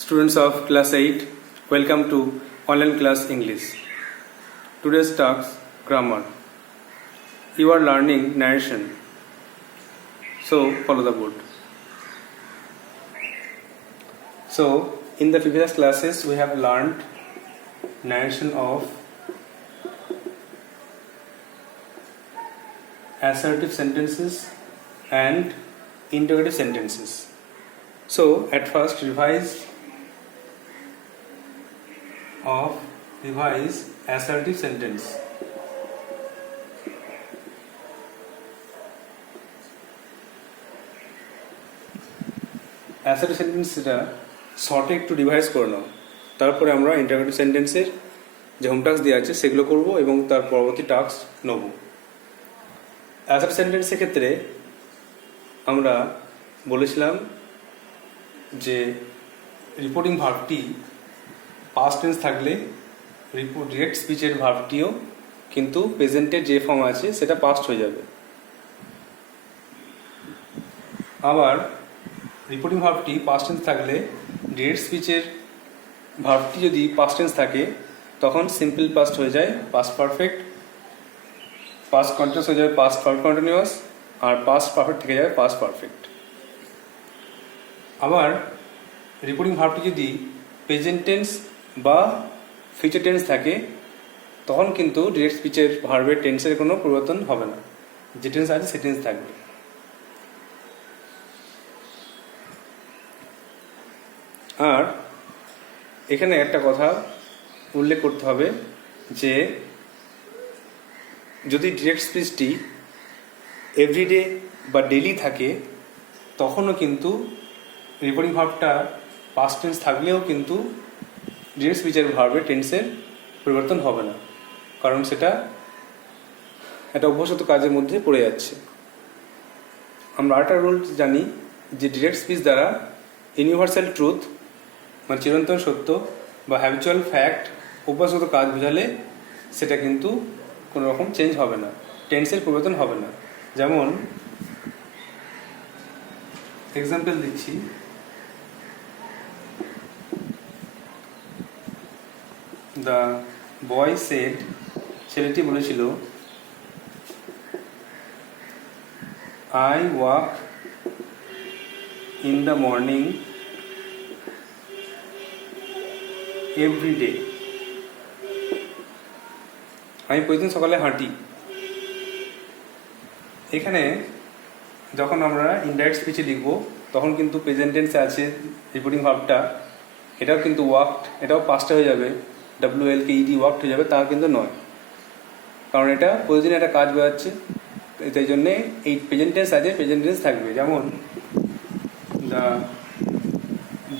Students of class 8, welcome to online class English. Today's task grammar. You are learning narration. So follow the board. So in the previous classes we have learned narration of assertive sentences and interrogative sentences. So at first revise assertive sentence. assertive sentence এটা শর্টে একটু revise করে নাও, তারপরে আমরা interrogative সেন্টেন্সের যে home task দেওয়া আছে সেগুলো করব এবং তার পরবর্তী টাস্ক নেব। assertive সেন্টেন্সের ক্ষেত্রে আমরা বলেছিলাম যে রিপোর্টিং ভার্বটি পাস্ট টেন্স থাকলে ডিরেক্ট স্পিচের ভার্বটিও কিন্তু প্রেজেন্টের যে ফর্ম আছে সেটা পাস্ট হয়ে যাবে। আবার রিপোর্টিং ভার্বটি পাস্ট টেন্স থাকলে ডিরেক্ট স্পিচের ভার্বটি যদি পাস্ট টেন্স থাকে তখন সিম্পল পাস্ট হয়ে যায় পাস্ট পারফেক্ট, পাস্ট কন্টিনিউয়াস হয়ে যাবে পাস্ট পারফেক্ট কন্টিনিউয়াস, আর পাস্ট পারফেক্ট থেকে যাবে পাস্ট পারফেক্ট। আবার রিপোর্টিং ভার্বটি যদি প্রেজেন্ট টেন্স বা ফিউচার টেন্স থাকে তখন কিন্তু ডিরেক্ট স্পিচের ভার্বের টেন্সের কোনো পরিবর্তন হবে না, যে টেন্স আছে সে টেন্স থাকবে। আর এখানে একটা কথা উল্লেখ করতে হবে যে যদি ডিরেক্ট স্পিচটি এভরিডে বা ডেইলি থাকে তখনও কিন্তু রিপোর্টিং ভার্বটা পাস্ট টেন্স থাকলেও কিন্তু ডিরেক্ট স্পিচের ভার্বের টেন্সের পরিবর্তন হবে না, কারণ সেটা একটা অভ্যাসগত কাজের মধ্যে পড়ে যাচ্ছে। আমরা আরেকটা রুল জানি যে ডিরেক্ট স্পিচ দ্বারা ইউনিভার্সাল ট্রুথ মানে চিরন্তন সত্য বা হ্যাবিচুয়াল ফ্যাক্ট অভ্যাসগত কাজ বোঝালে সেটা কিন্তু কোনো রকম চেঞ্জ হবে না, টেন্সের পরিবর্তন হবে না। যেমন এক্সাম্পল দিচ্ছি, দ্য বয় সেড, ছেলেটি বলেছিল I walk in the morning every day, আমি প্রতিদিন সকালে হাঁটি। এখানে যখন আমরা ইনডাইরেক্ট স্পিচে লিখব তখন কিন্তু প্রেজেন্ট টেন্সে আছে রিপোর্টিং ভার্বটা, এটাও কিন্তু ওয়াকড, এটাও পাস্টে হয়ে যাবে, WLKED ওয়াকড হয়ে যাবে, তা কিন্তু নয়, কারণ এটা প্রতিদিন একটা কাজ বোঝাচ্ছে, তাই জন্যে এই প্রেজেন্ট টেন্স আছে প্রেজেন্ট টেন্স থাকবে। যেমন দ্য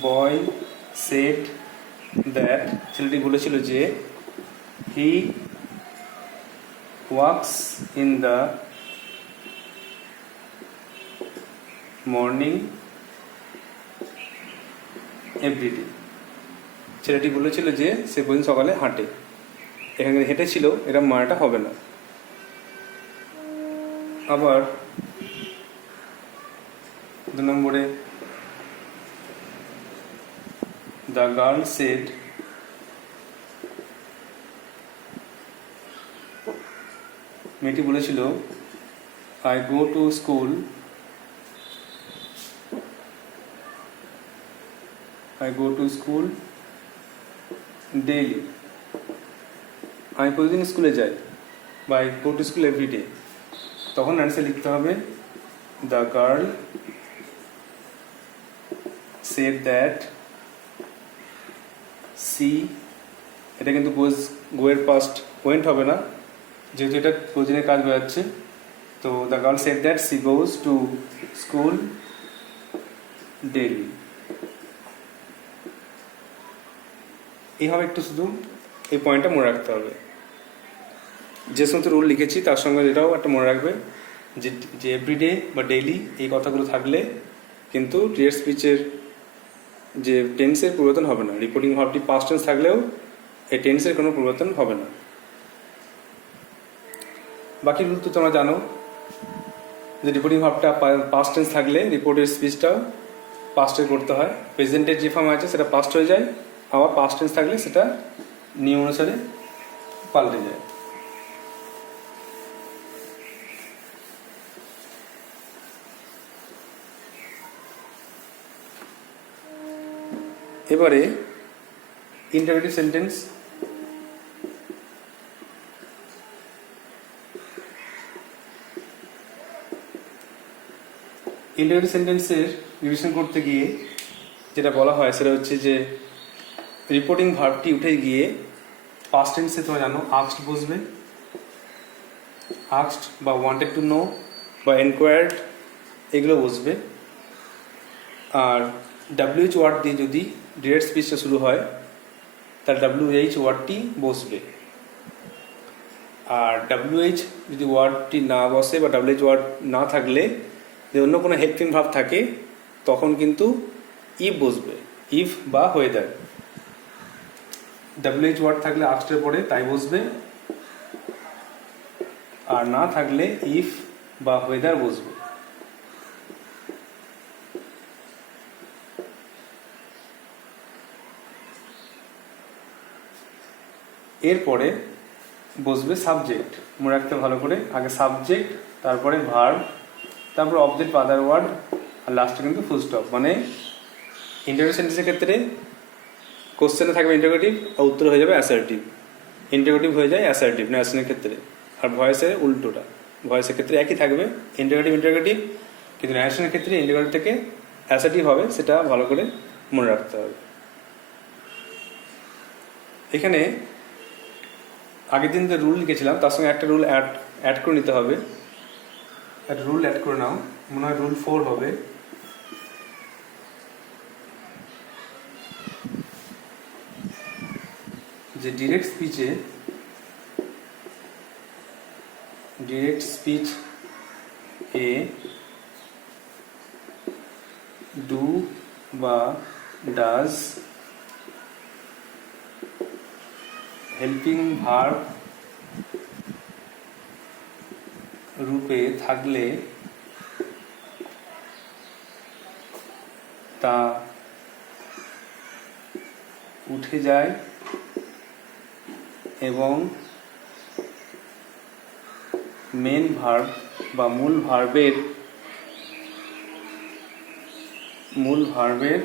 বয় সেড দ্যাট, ছেলেটি বলেছিল যে he walks in the morning everyday, ছেলেটি বলেছিল যে সে প্রতিদিন সকালে হাঁটে। এখানে হেঁটেছিল, এটা মানাটা হবে না। আবার 2 নম্বরে দ্য গার্ল সেড মেয়েটি বলেছিল I go to school daily, আমি প্রতিদিন স্কুলে যাই, বা I go to school every day. তখন অ্যান্সার লিখতে হবে the girl said that she, এটা কিন্তু গোয়ের পাস্ট ওয়েন্ট হবে না, যেহেতু এটা প্রতিদিনের কাজ বোঝাচ্ছে। তো the girl said that C goes to school daily. এইভাবে একটু শুধু এই পয়েন্টটা মনে রাখতে হবে। যে সমস্ত রুল লিখেছি তার সঙ্গে এটাও একটা মনে রাখবে যে এভরিডে বা ডেইলি এই কথাগুলো থাকলে কিন্তু ডিরেক্ট স্পিচের যে টেন্সের পরিবর্তন হবে না, রিপোর্টিং ভার্বটি পাস্ট টেন্স থাকলেও এই টেন্সের কোনো পরিবর্তন হবে না। বাকি রুল তো তোমরা জানো যে রিপোর্টিং ভার্বটা পাস্ট টেন্স থাকলে রিপোর্টের স্পিচটাও পাস্টে করতে হয়। প্রেজেন্টের যে ফর্ম আছে সেটা পাস্ট হয়ে যায়, আবার পাস্ট টেন্স থাকলে সেটা নিয়ম অনুসারে পাল্টে যায়। এবারে ইন্টারোগেটিভ সেন্টেন্স। ইন্টারোগেটিভ সেন্টেন্সের রিভিশন করতে গিয়ে যেটা বলা হয় সেটা হচ্ছে যে রিপোর্টিং ভার্বটি উঠে গিয়ে পাস্ট টেন্সে তোমরা জানো আস্কড বসবে, আস্কড বা ওয়ান্টেড টু নো বা এনকোয়ার্ড এগুলো বসবে। আর ডাব্লিউএইচ ওয়ার্ড দিয়ে যদি ডিরেক্ট স্পিচটা শুরু হয় তাহলে ডাব্লিউএইচ ওয়ার্ডটি বসবে। আর ডাব্লিউএইচ যদি ওয়ার্ডটি না বসে বা ডাব্লিউএইচ ওয়ার্ড না থাকলে যদি অন্য কোনো হেল্পিং ভার্ব থাকে তখন কিন্তু ইফ বসবে, ইফ বা ওয়েদার। ডাব্লিউএইচ ওয়ার্ড থাকলে আস্টের পরে তাই বসবে, আর না থাকলে ইফ বা ওয়েদার বসবে। এরপরে বসবে সাবজেক্ট। মনে রাখতে ভালো করে, আগে সাবজেক্ট, তারপরে ভার্ব, তারপর অবজেক্ট বা আদার ওয়ার্ড, আর লাস্টে কিন্তু ফুল স্টপ। মানে ইন্টারোগেটিভ সেন্টেন্সের ক্ষেত্রে কোশ্চেনে থাকবে ইন্টারোগেটিভ আর উত্তর হয়ে যাবে অ্যাসার্টিভ। ইন্টারোগেটিভ হয়ে যায় অ্যাসার্টিভ ন্যাশনের ক্ষেত্রে, আর ভয়েসের উল্টোটা। ভয়েসের ক্ষেত্রে একই থাকবে ইন্টারোগেটিভ, কিন্তু ন্যাশনের ক্ষেত্রে ইন্টারোগেটিভ থেকে অ্যাসার্টিভ হবে, সেটা ভালো করে মনে রাখতে হবে। এখানে আগের দিন যে রুল লিখেছিলাম তার সঙ্গে একটা রুল অ্যাড করে নিতে হবে। একটা রুল অ্যাড করে নাও, মনে হয় রুল 4 হবে। যে ডিরেক্ট স্পিচ এ ডু বা ডাজ হেল্পিং ভার্ব রূপে থাকলে তা উঠে যায় এবং মেন ভার্ব বা মূল ভার্বের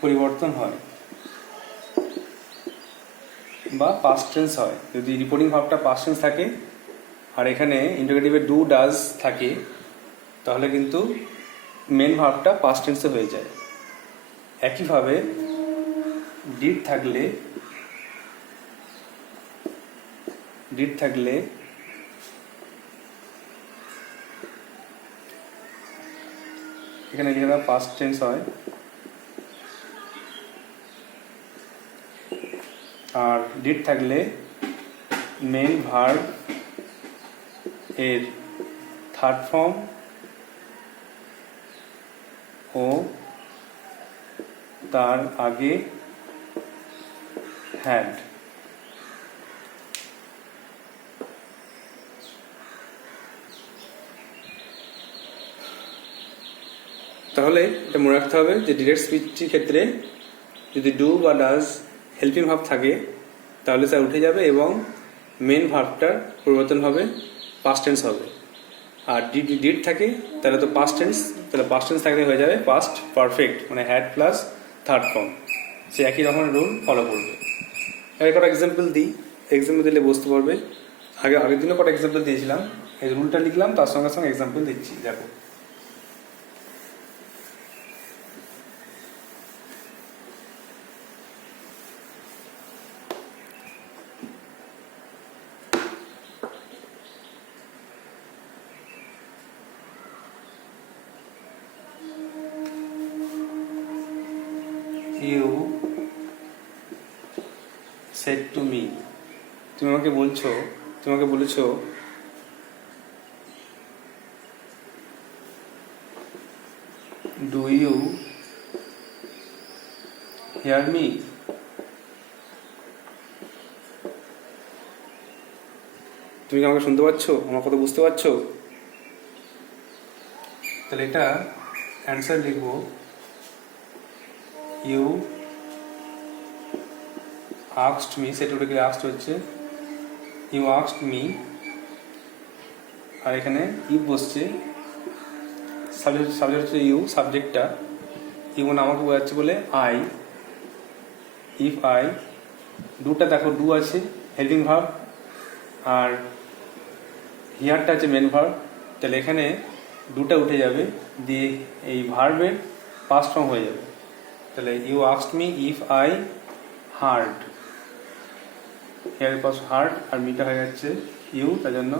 পরিবর্তন হয় বা পাস্ট টেন্স হয়। যদি রিপোর্টিং ভার্বটা পাস্ট টেন্স থাকে আর এখানে ইন্টারোগেটিভে ডু ডাজ থাকে তাহলে কিন্তু মেন ভার্বটা পাস্ট টেন্সে হয়ে যায়। একইভাবে ডিড থাকলে এখানে লিখে পাস্ট টেন্স হয়, আর ডিড থাকলে মেন ভার্ব এর থার্ড ফর্ম ও তার আগে হ্যাড। তাহলে এটা মনে রাখতে হবে যে ডিরেক্ট স্পিচের ক্ষেত্রে যদি ডু বা ডাজ হেল্পিং ভার্ব থাকে তাহলে তা উঠে যাবে এবং মেন ভার্বটার পরিবর্তন হবে, পাস্ট টেন্স হবে। আর ডিড থাকে তাহলে তো পাস্ট টেন্স, তাহলে পাস্ট টেন্স থাকলে হয়ে যাবে পাস্ট পারফেক্ট, মানে হ্যাড প্লাস থার্ড ফর্ম। সে একই রকমের রুল ফলো করবে। এর কটা এক্সাম্পল দিই, এক্সাম্পল দিলে বুঝতে পারবে। আগের দিনও কটা এক্সাম্পল দিয়েছিলাম, এই রুলটা লিখলাম তার সঙ্গে সঙ্গে এক্সাম্পল দিচ্ছি, দেখো। You said to me, তুমি আমাকে বলেছো do you hear me? তুমি কি আমাকে শুনতে পাচ্ছ, আমার কথা বুঝতে পারছো? তাহলে এটা অ্যান্সার লিখবো ইউ আস্কড মি, সেটা ওটাকে আস্কড হচ্ছে ইউ আস্কড মি, আর এখানে ইউ বসছে, সাবজেক্ট হচ্ছে ইউ, সাবজেক্টটা ইউ মানে আমাকে বোঝাচ্ছে বলে আই, ইফ আই, ডুটা দেখো ডু আছে হেল্পিং ভার্ব, আর হিয়ারটা আছে মেন ভার্ব, তাহলে এখানে ডুটা উঠে যাবে, দিয়ে এই ভার্বের পাস্ট ফর্ম হয়ে যাবে। তাহলে you asked me if I heard, hear past heard, আর মিটা হয়ে যাচ্ছে ইউ, তার জন্য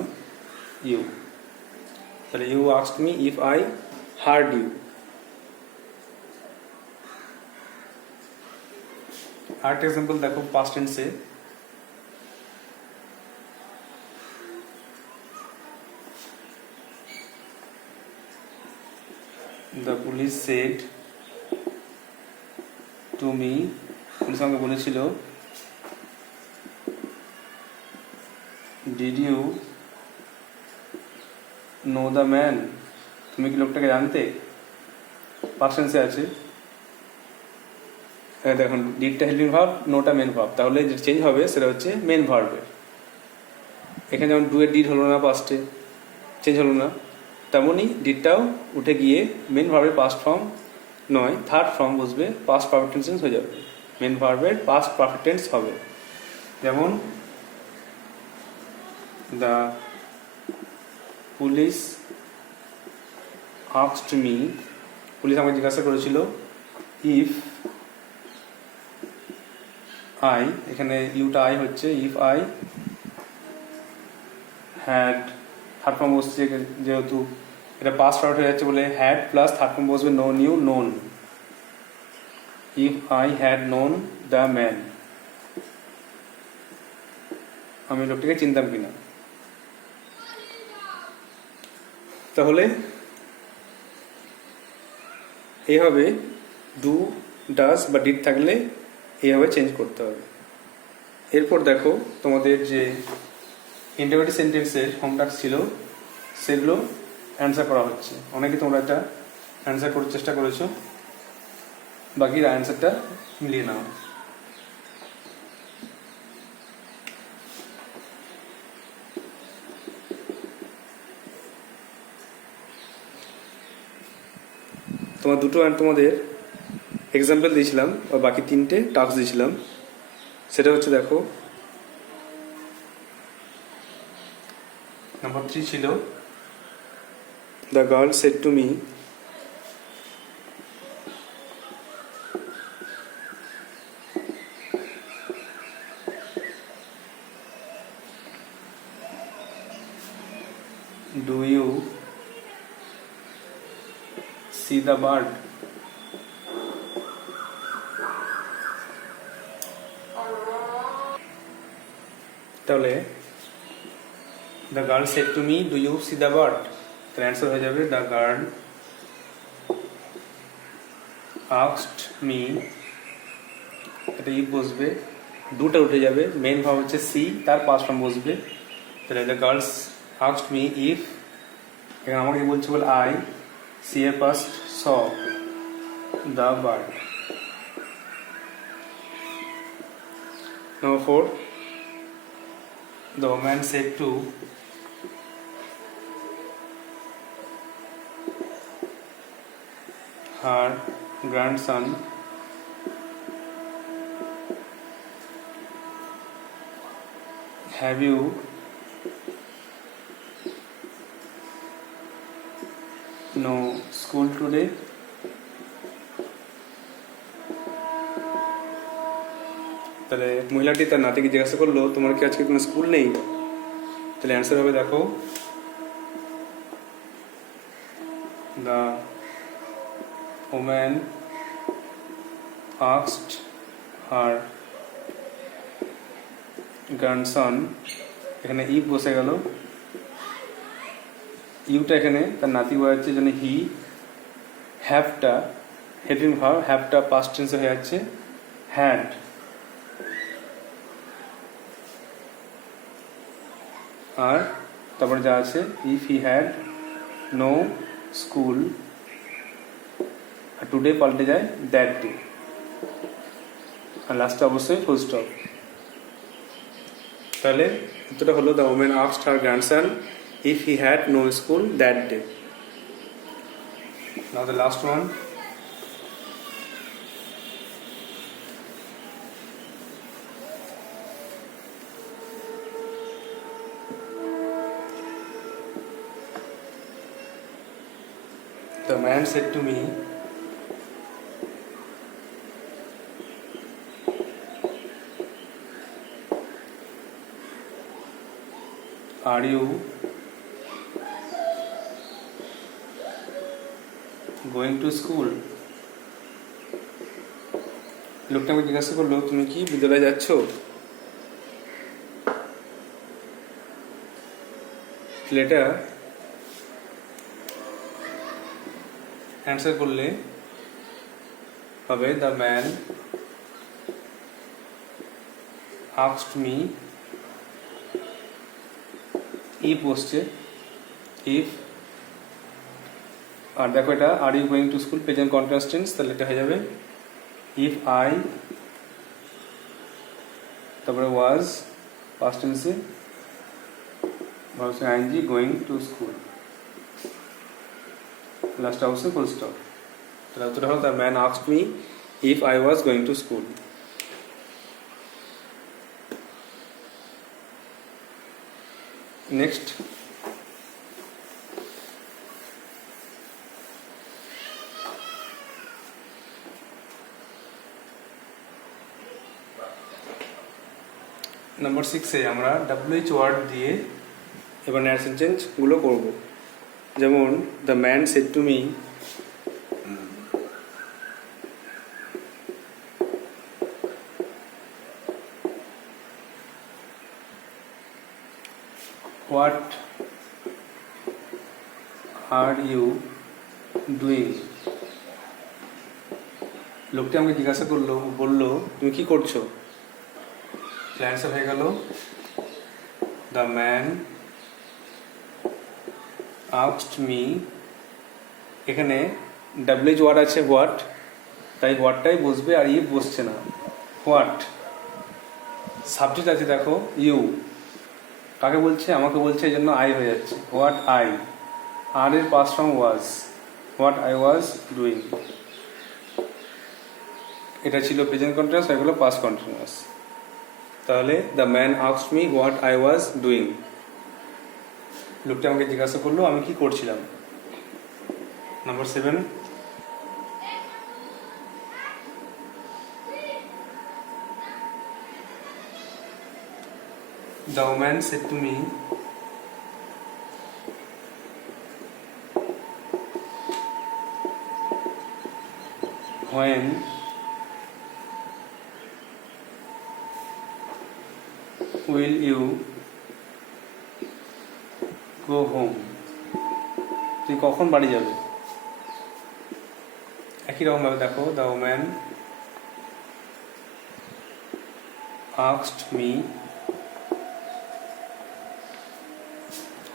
ইউ। তাহলে you asked me if I heard you. আরেকটা এক্সাম্পল দেখো পাস্ট টেন্সে, the police said to me, পুলিশ আমাকে বলেছিল, did you know the man, তুমি কি লোকটাকে জানতে, পাস্ট টেন্সে আছে। দেখুন ডিডটা হেল্পিং ভার্ব, নোটা মেন ভার্ব, তাহলে যে চেঞ্জ হবে সেটা হচ্ছে মেন ভার্বের। এখানে যেমন ডু এর ডিড হলো না, পাস্টে চেঞ্জ হলো না, তেমনই ডিডটাও উঠে গিয়ে মেন ভার্বের পাস্ট ফর্ম নয়, থার্ড ফর্ম বসবে, পাস্ট পারফেক্ট টেন্স হয়ে যাবে, মেন ভার্বের পাস্ট পারফেক্ট টেন্স হবে। যেমন the police asked me, police আমাকে জিজ্ঞাসা করেছিল, ইফ আই, এখানে ইউটা আই হচ্ছে, if I had, third form বসছে যেহেতু এটা পাস্ট ফরওয়ার্ড হয়ে যাচ্ছে বলে হ্যাড প্লাস থার্ড ফর্ম বসবে know knew known, if I had known the man, আমি লোকটাকে চিনতাম কিনা। তাহলে এইভাবে ডু, ডাজ বা ডিড থাকলে এইভাবে চেঞ্জ করতে হবে। এরপর দেখো তোমাদের যে ইন্টারোগেটিভ সেন্টেন্সের হোমটাস্ক ছিল সেগুলো অ্যান্সার করা হচ্ছে। অনেকে তোমরা এটা অ্যান্সার করার চেষ্টা করেছো, বাকি অ্যান্সারটা মিলিয়ে নাও। তোমাদের এক্সাম্পল দিয়েছিলাম, আর বাকি তিনটে টাস্ক দিয়েছিলাম। সেটা হচ্ছে দেখো, নাম্বার 3 ছিল the girl said to me, do you see the bird, তাহলে the girl said to me do you see the bird, তার অ্যান্সার হয়ে যাবে দ্য গার্ল আস্কড মি, এটা ইফ বসবে, ডুটা উঠে যাবে, মেন ভাব হচ্ছে সি, তার পাস্ট ফর্ম বসবে। তাহলে the girls asked me if, এখানে আমাকে বলছে বলে আই, সি এর past saw the bird. Number 4, the woman said to her grandson, have you no school today? তাহলে মহিলাটি তার নাতিকে জিজ্ঞাসা করলো, তোমার কি আজকে কোনো স্কুল নেই? তাহলে অ্যান্সার হবে দেখো, the woman asked her grandson, এখানে ইফ বসে গেল, ইউটা এখানে তার নাতি বোঝাচ্ছে জন্য হি, হ্যাভটা হেল্পিং ভার্ব, হ্যাভটা পাস্ট টেন্সে হয়ে যাচ্ছে হ্যাড, আর তারপরে যা আছে if he had no school, আর টুডে পাল্টে যায় দ্যাট ডে, আর লাস্টে অবশ্যই ফুল স্টপ। তাহলে উত্তরটা হলো the women asked her grandson if he had no school that day. Now the last one. The man said to me, are you going to school? লোকটা আমাকে জিজ্ঞাসা করলো, তুমি কি বিদ্যালয়ে যাচ্ছ? ছেলেটা অ্যান্সার করলে হবে the man asked me, if বসছে, ইফ, আর দেখো এটা are you going to school present continuous tense, তাহলে এটা হয়ে যাবে ইফ আই, তারপরে ওয়াজ পাস্ট টেন্সে ভাবছে ING going to school, last অবশ্যই ফুল স্টপ। তাহলে উত্তরটা হলো the man asked me if I was going to school. Next, number 6-এ আমরা WH ওয়ার্ড দিয়ে এবার ন্যার সেন্টেন্সগুলো করব। যেমন the man said to me, what are you doing? লোকটি আমাকে জিজ্ঞাসা করলো, বললো তুমি কি করছো? অ্যান্সার হয়ে গেল দ্য ম্যান আস্কড মি। এখানে WH ওয়ার্ড আছে হোয়াট, তাই হোয়াটটাই বসবে আর ইফ বসছে না। হোয়াট, সাবজেক্ট আছে দেখো ইউ, কাকে বলছে? আমাকে বলছে, এই জন্য আই হয়ে যাচ্ছে হোয়াট আই, আর এর past form was, what I was doing. এটা ছিল প্রেজেন্ট কন্টিনিউয়াস, এগুলো পাস্ট কন্টিনিউয়াস। তাহলে the man asked me what I was doing, লোকটা আমাকে জিজ্ঞাসা করলো আমি কি করছিলাম। Number 7, the woman said to me, when will you go home? তুই কখন বাড়ি যাবে? একই রকম ভাবে দেখো the woman asked me,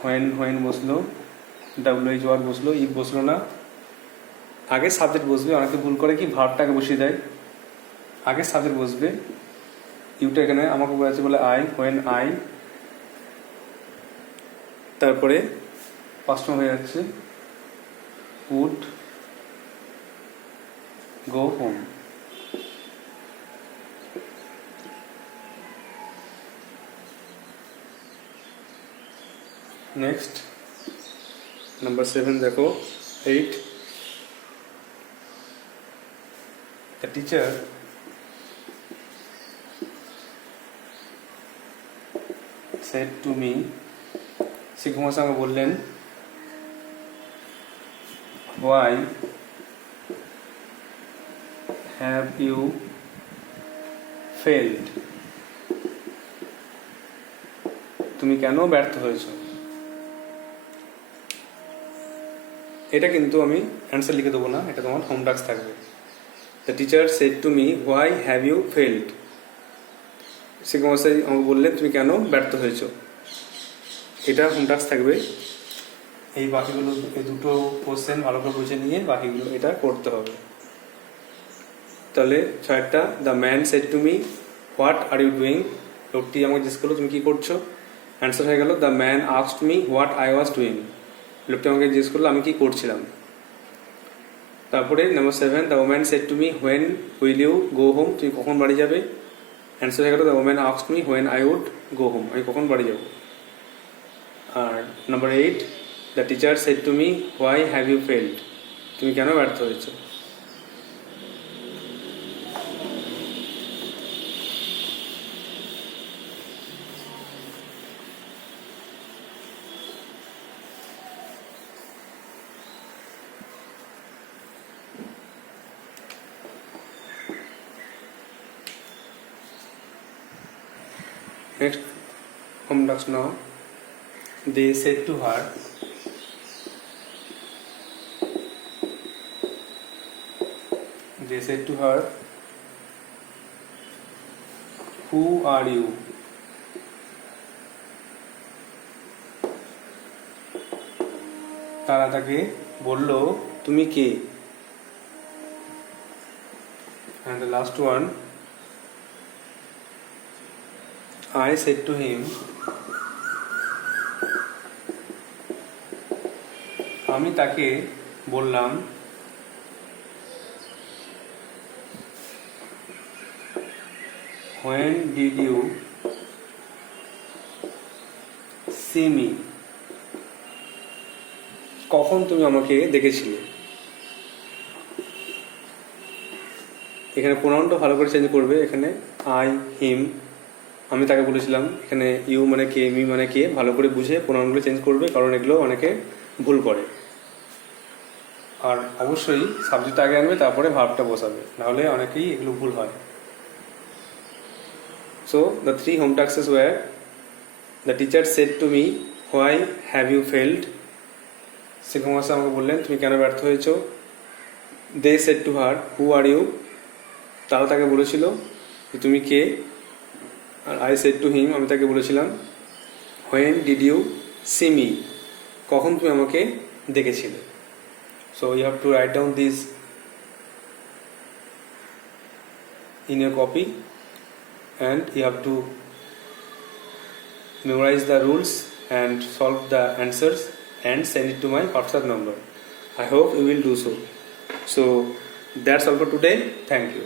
when বসলো, WH ওয়ার্ড বসলো, ইফ বসলো না, আগে সাবজেক্ট বসবে। অনেকে ভুল করে কি ভার্বটাকে বসিয়ে দেয়, আগে সাবজেক্ট বসবে। ইউটা এখানে আমাকে বলেছে বলে আই, when আই, তারপরে পাস্ট হয়ে যাচ্ছে would go home। Next number 7 দেখো 8, the teacher said to me, শিক্ষক মহাশয় আমাকে বললেন, why have you failed? তুমি কেন ব্যর্থ হয়েছো? এটা কিন্তু আমি অ্যান্সার লিখে দেবো না, এটা তোমার হোম টাস্ক থাকবে। The teacher said to me why have you failed, শিক্ষক মহাশয় আমাকে বললেন তুমি কেন ব্যর্থ হয়েছো, এটা হোম টাস্ক থাকবে। এই বাকিগুলো, এই দুটো কোশ্চেন ভালো করে বুঝে নিয়ে বাকিগুলো এটা করতে হবে। তাহলে ছয়টা, the man said to me what are you doing, লোকটি আমাকে জিজ্ঞেস করলো তুমি কি করছো। অ্যান্সার হয়ে গেল the man asked me what I was doing, লোকটি আমাকে জিজ্ঞেস করলো আমি কি করছিলাম। তারপরে number 7, the woman said to me when will you go home, তুমি কখন বাড়ি যাবে। অ্যান্সার হয়ে গেল the woman asked me when I would go home, আমি কখন বাড়ি যাব। আর number 8, the teacher said to me why have you failed, তুমি কেন ব্যর্থ হয়েছো। Next home tasks now. They said to her, who are you? তারা তাকে বলল তুমি কে। And the last one, I said to him, আমি তাকে বললাম, when did you see me, কখন তুমি আমাকে দেখেছিলে। এখানে প্রোনাউনটা ভালো করে চেঞ্জ করবে, এখানে আই, হিম, আমি তাকে বলেছিলাম, এখানে ইউ মানে কে, মি মানে কে, ভালো করে বুঝে প্রোনাউনগুলো চেঞ্জ করবে, কারণ এগুলো অনেকে ভুল করে। আর অবশ্যই সাবজেক্ট আগে আনবে, তারপরে ভার্বটা বসাবে, নাহলে অনেকেই এগুলো ভুল হয়। So the 3 home tasks were, the teacher said to me why have you failed, শিক্ষক মহাশয় আমাকে বললেন তুমি কেন ব্যর্থ হয়েছো। They said to her who are you, তারা তাকে বলেছিল যে তুমি কে। আর আই সেড টু হিম, আমি তাকে বলেছিলাম when did you see me, কখন তুমি আমাকে দেখেছিলে। So you have to write down this in your copy and you have to memorize the rules and solve the answers and send it to my WhatsApp number. I hope you will do so. So that's all for today. Thank you.